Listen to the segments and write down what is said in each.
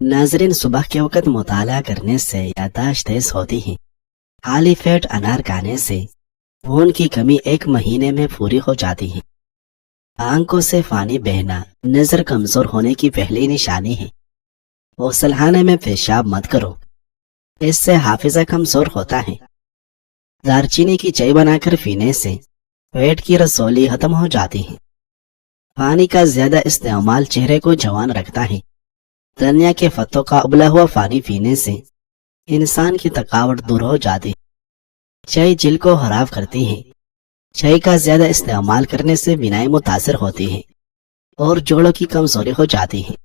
नाजरीन, सुबह के वक्त मुताला करने से याददाश्त तेज होती है। खाली पेट अनार खाने से खून की कमी एक महीने में पूरी हो जाती है। आंखों से पानी बहना नजर कमजोर होने की पहली निशानी है। गौसलखाने में पेशाब मत करो, इससे हाफिजा कमजोर होता है। दालचीनी की चाय बनाकर पीने से पेट की रसौली खत्म हो जाती है। पानी का ज्यादा इस्तेमाल चेहरे को जवान रखता है। धनिया के पत्तों का उबला हुआ पानी पीने से इंसान की थकावट दूर हो जाती है। चाय जिल को खराब करती है। चाय का ज्यादा इस्तेमाल करने से बिनाई मुतासर होती है और जोड़ों की कमजोरी हो जाती है।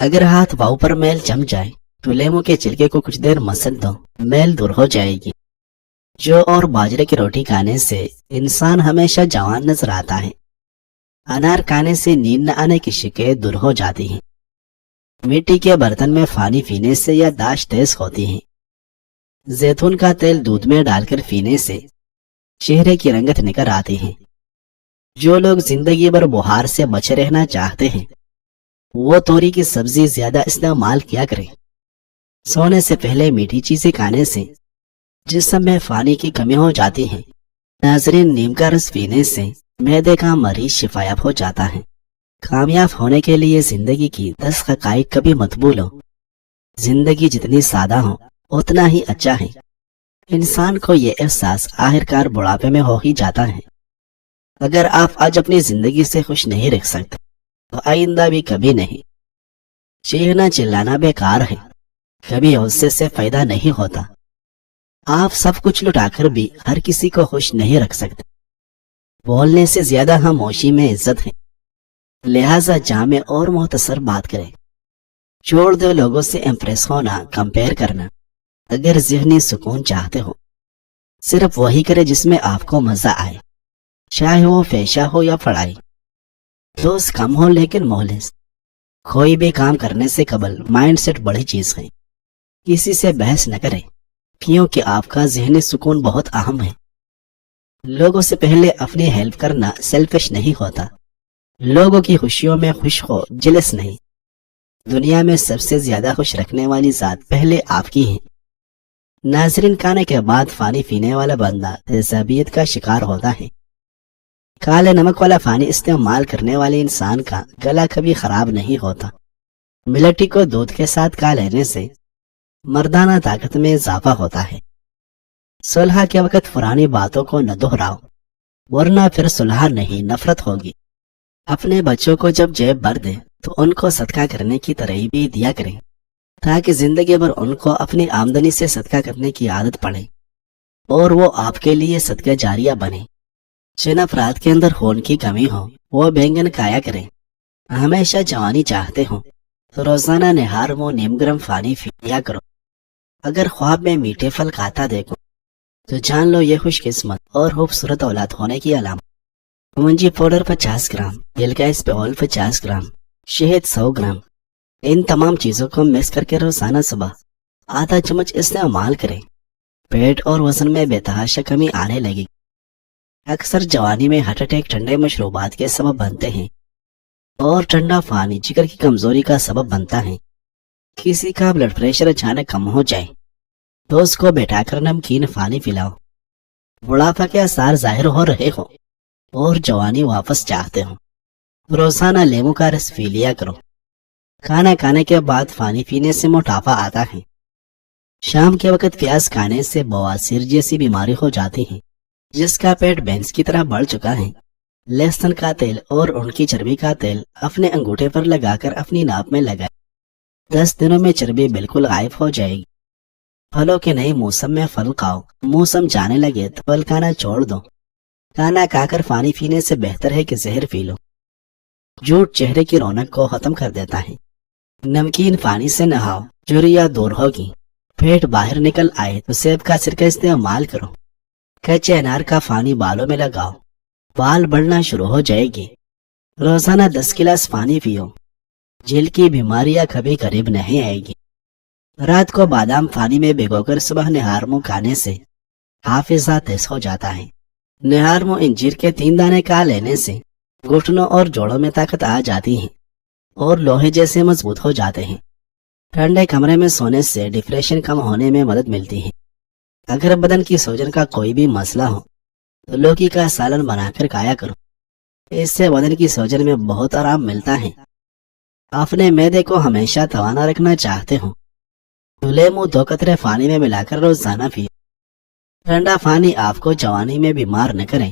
अगर हाथ पाँव पर मैल जम जाए तो लेमू के छिलके को कुछ देर मसल दो, मैल दूर हो जाएगी। जौ और बाजरे की रोटी खाने से इंसान हमेशा जवान नजर आता है। अनार खाने से नींद न आने की शिकायत दूर हो जाती है। मिट्टी के बर्तन में पानी पीने से याददाश्त तेज होती है। जैतून का तेल दूध में डालकर पीने से चेहरे की रंगत निकल आती है। जो लोग जिंदगी भर बुखार से बचे रहना चाहते हैं वो तोरी की सब्जी ज्यादा इस्तेमाल किया करें। सोने से पहले मीठी चीजें खाने से जिस्म में पानी की कमी हो जाती है। नाजरीन, नीम का रस पीने से मैदे का मरीज शिफायाब हो जाता है। कामयाब होने के लिए जिंदगी की 10 हकाइक कभी मत भूलो। जिंदगी जितनी सादा हो उतना ही अच्छा है। इंसान को ये एहसास आखिरकार बुढ़ापे में हो ही जाता है। अगर आप आज अपनी जिंदगी से खुश नहीं रह सकते तो आइंदा भी कभी नहीं। चीखना चिल्लाना बेकार है, कभी गुस्से से फायदा नहीं होता। आप सब कुछ लुटाकर भी हर किसी को खुश नहीं रख सकते। बोलने से ज्यादा खामोशी में इज्जत है, लिहाजा जामे और मुख्तसर बात करें। छोड़ दो लोगों से इम्प्रेस होना, कंपेयर करना। अगर ज़हनी सुकून चाहते हो सिर्फ वही करे जिसमें आपको मजा आए, चाहे वो पेशा हो या पढ़ाई। दोस्त कम हो लेकिन मोहलिस। कोई भी काम करने से कबल माइंडसेट बड़ी चीज है। किसी से बहस न करें क्योंकि आपका ज़हनी सुकून बहुत अहम है। लोगों से पहले अपनी हेल्प करना सेल्फिश नहीं होता। लोगों की खुशियों में खुश हो, जेलस नहीं। दुनिया में सबसे ज्यादा खुश रखने वाली जात पहले आपकी है। नाजरीन, खाने के बाद पानी पीने वाला बंदा तेजाबियत का शिकार होता है। काले नमक वाला पानी इस्तेमाल करने वाले इंसान का गला कभी खराब नहीं होता। मिलेटी को दूध के साथ खा लेने से मर्दाना ताकत में इजाफा होता है। सुलह के वक्त पुरानी बातों को न दोहराओ, वरना फिर सुलह नहीं नफरत होगी। अपने बच्चों को जब जेब भर दे तो उनको सदका करने की तरहीब दिया करें ताकि जिंदगी भर उनको अपनी आमदनी से सदका करने की आदत पड़े और वो आपके लिए सदका जारिया बने। जिन अफराद के अंदर खून की कमी हो वो बैंगन खाया करें। हमेशा जवानी चाहते हो तो रोजाना निहार वो नीम गर्म पानी पिया करो। अगर ख्वाब में मीठे फल खाता देखो तो जान लो ये खुशकिस्मत और खूबसूरत औलाद होने की अलामत। मुंजी पाउडर 50 ग्राम, एलकाइस पेओल 50 ग्राम, शहद 100 ग्राम। इन तमाम चीजों को मिक्स करके रोजाना सुबह आधा चम्मच इस्तेमाल करें। पेट और वजन में बेतहाशा कमी आने लगेगी। अक्सर जवानी में हार्ट अटैक ठंडे मशरूबात के सबब बनते हैं और ठंडा पानी जिगर की कमजोरी का सबब बनता है। किसी का ब्लड प्रेशर अचानक कम हो जाए तो उसको बैठाकर नमकीन पानी पिलाओ। बुढ़ापा के आसार जाहिर हो रहे हो और जवानी वापस चाहते हो, रोजाना लेमू का रस पी लिया करो। खाना खाने के बाद पानी पीने से मोटापा आता है। शाम के वक्त प्याज खाने से बवासीर जैसी बीमारी हो जाती है। जिसका पेट भैंस की तरह बढ़ चुका है, लहसुन का तेल और उनकी चर्बी का तेल अपने अंगूठे पर लगाकर अपनी नाप में लगाए। 10 दिनों में चर्बी बिल्कुल गायब हो जाएगी। फलों के नए मौसम में फल खाओ। मौसम जाने लगे तो फल खाना छोड़ दो। खाना खाकर पानी पीने से बेहतर है कि जहर पी लो। झूठ चेहरे की रौनक को खत्म कर देता है। नमकीन पानी से नहाओ, चुरिया दूर होगी। पेट बाहर निकल आए तो सेब का सिरका इस्तेमाल करो। कच्चे अनार का पानी बालों में लगाओ, बाल बढ़ना शुरू हो जाएगी। रोजाना 10 गिलास पानी पियो, जेल की बीमारियां कभी करीब नहीं आएगी। रात को बादाम पानी में भिगोकर सुबह निहार मुंह खाने से हाफिजा तेज हो जाता है। निहार मुंह इंजीर के 3 दाने खा लेने से घुटनों और जोड़ों में ताकत आ जाती है और लोहे जैसे मजबूत हो जाते हैं। ठंडे कमरे में सोने से डिप्रेशन कम होने में मदद मिलती है। अगर बदन की सूजन का कोई भी मसला हो तो लौकी का सालन बनाकर खाया करो। इससे बदन की सूजन में बहुत आराम मिलता है। अपने मैदे को हमेशा तवाना रखना चाहते हो तो लेमू 2 कतरे पानी में मिलाकर रोजाना पिए। ठंडा पानी आपको जवानी में बीमार न करे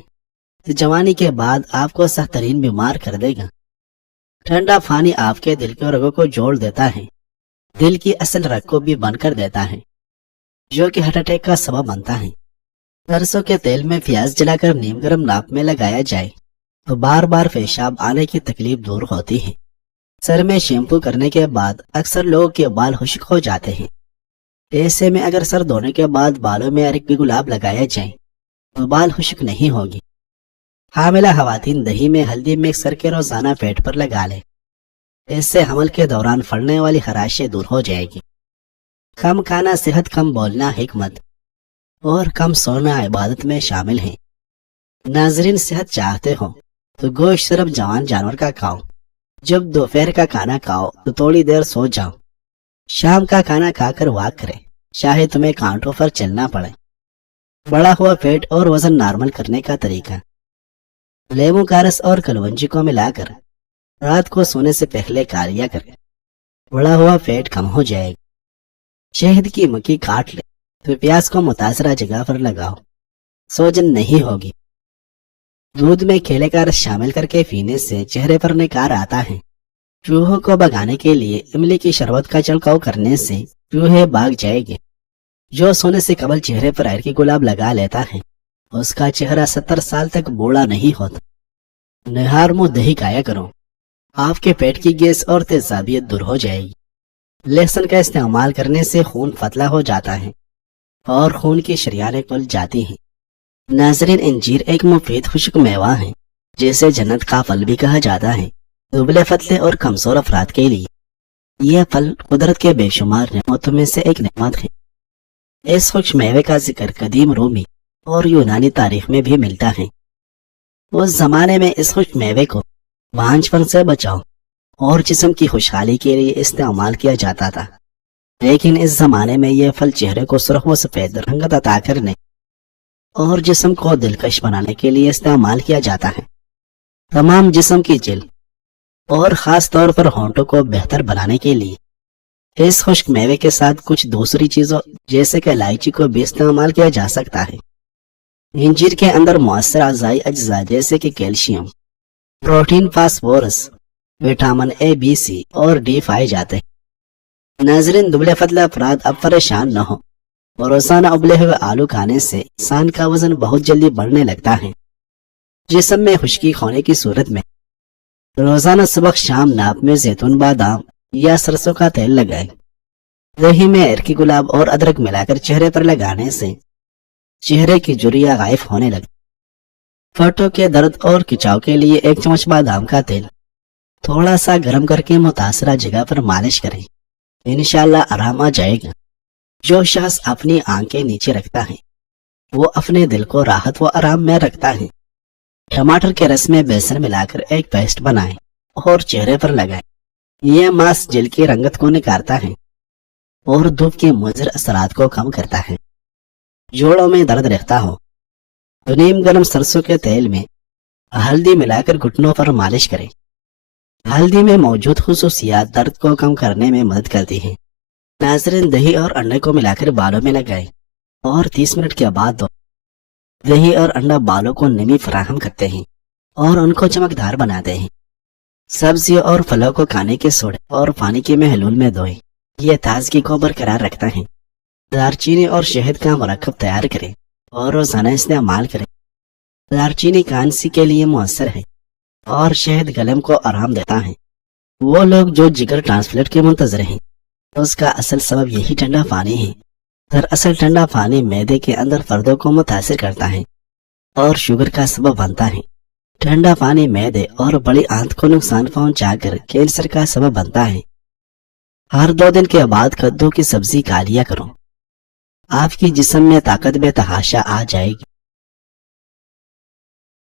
तो जवानी के बाद आपको सख्तरीन बीमार कर देगा। ठंडा पानी आपके दिल के रगों को जोड़ देता है, दिल की असल रग को भी बंद कर देता है, जो कि हार्ट अटैक का सबब बनता है। सरसों के तेल में प्याज जलाकर नीम गर्म नाप में लगाया जाए तो बार बार पेशाब आने की तकलीफ दूर होती है। सर में शैम्पू करने के बाद अक्सर लोगों के बाल खुश्क हो जाते हैं। ऐसे में अगर सर धोने के बाद बालों में अरबी गुलाब लगाया जाए तो बाल खुश्क नहीं होगी। हामिला खवातीन दही में हल्दी मिक्स करके रोजाना पेट पर लगा लें। इससे हमल के दौरान फड़ने वाली खराशें दूर हो जाएगी। कम खाना सेहत, कम बोलना हिकमत और कम सोना इबादत में शामिल है। नाजरीन, सेहत चाहते हो तो गोश्त सिर्फ जवान जानवर का खाओ। जब दोपहर का खाना खाओ तो थोड़ी देर सो जाओ। शाम का खाना खाकर वॉक करें, चाहे तुम्हें कांटों पर चलना पड़े। बड़ा हुआ पेट और वजन नॉर्मल करने का तरीका: लेमू का रस और कलवंजी को मिलाकर रात को सोने से पहले खा लिया करें। बड़ा हुआ पेट कम हो जाएगा। शहद की मक्खी काट ले तो प्याज को मुतासरा जगह पर लगाओ, सूजन नहीं होगी। दूध में केले का रस शामिल करके पीने से चेहरे पर निखार आता है। चूहों को भगाने के लिए इमली की शरबत का छिड़काव करने से चूहे भाग जाएंगे। जो सोने से कबल चेहरे पर अरकी गुलाब लगा लेता है उसका चेहरा 70 साल तक बूढ़ा नहीं होता। निहार मुंह दही खाया करो, आपके पेट की गैस और तेजाबियत दूर हो जाएगी। लहसुन का इस्तेमाल करने से खून पतला हो जाता है और खून की शरियारें खुल जाती हैं। नाजरीन, अंजीर एक मुफीद खुश्क मेवा है जिसे जन्नत का फल भी कहा जाता है। दुबले पतले और कमजोर अफराद के लिए यह फल कुदरत के बेशुमार नेमतों में से एक नेमत है। इस खुश्क मेवे का जिक्र कदीम रोमी और यूनानी तारीख में भी मिलता है। उस जमाने में इस खुश्क मेवे को बांझपन से बचाओ और जिस्म की खुशहाली के लिए इस्तेमाल किया जाता था, लेकिन इस जमाने में यह फल चेहरे को सुर्ख व सफेद रंगत अता करने और जिस्म को दिलकश बनाने के लिए इस्तेमाल किया जाता है। तमाम जिस्म की जेल और खास तौर पर होंठों को बेहतर बनाने के लिए इस खुश्क मेवे के साथ कुछ दूसरी चीजों जैसे कि इलायची को भी इस्तेमाल किया जा सकता है। इंजीर के अंदर मुअस्सर अज़ाई अज्जा जैसे कि calcium, protein, phosphorus, vitamin A, B, C और डी पाए जाते हैं। नाजरीन, दुबले पतले अफराद अब परेशान न हो। रोजाना उबले हुए आलू खाने से इंसान का वजन बहुत जल्दी बढ़ने लगता है। जिस्म में खुश्की होने की सूरत में रोजाना सुबह शाम नाप में जैतून, बादाम या सरसों का तेल लगाएं। दही में अरकी गुलाब और अदरक मिलाकर चेहरे पर लगाने से चेहरे की झुर्रियां गायब होने लगती। फोटो के दर्द और खिंचाव के लिए 1 चम्मच बादाम का तेल थोड़ा सा गर्म करके मुतासरा जगह पर मालिश करें, इंशाल्लाह आराम आ जाएगा। जो शख्स अपनी आंखें नीचे रखता है वो अपने दिल को राहत व आराम में रखता है। टमाटर के रस में बेसन मिलाकर एक पेस्ट बनाएं और चेहरे पर लगाएं। यह मास्क जेल की रंगत को निखारता है और धूप के मुज़र असरात को कम करता है। जोड़ों में दर्द रहता हो तो नीम गर्म सरसों के तेल में हल्दी मिलाकर घुटनों पर मालिश करें। हल्दी में मौजूद खुसूसियात दर्द को कम करने में मदद करती है। नाज़रीन, दही और अंडे को मिलाकर बालों में लगाएं और 30 मिनट के बाद दो। दही और अंडा बालों को नमी फराहम करते हैं और उनको चमकदार बनाते हैं। सब्जियों और फलों को खाने के सोडे और पानी के महलूल में धोएं। यह ताजगी को बरकरार रखता है। दालचीनी और शहद का मरकब तैयार करें और रोजाना इस्तेमाल करें। दालचीनी खांसी के लिए मुअस्सर है और शहद गलम को आराम देता है। वो लोग जो जिगर ट्रांसप्लांट के मुंतजर हैं उसका असल सबब यही ठंडा पानी है। दरअसल ठंडा पानी मैदे के अंदर पर्दों को मुतासिर करता है और शुगर का सबब बनता है। ठंडा पानी मैदे और बड़ी आंत को नुकसान पहुंचाकर कैंसर का सबब बनता है। हर 2 दिन के बाद कद्दू की सब्जी खा लिया करो, आपकी जिस्म में ताकत बेतहाशा आ जाएगी।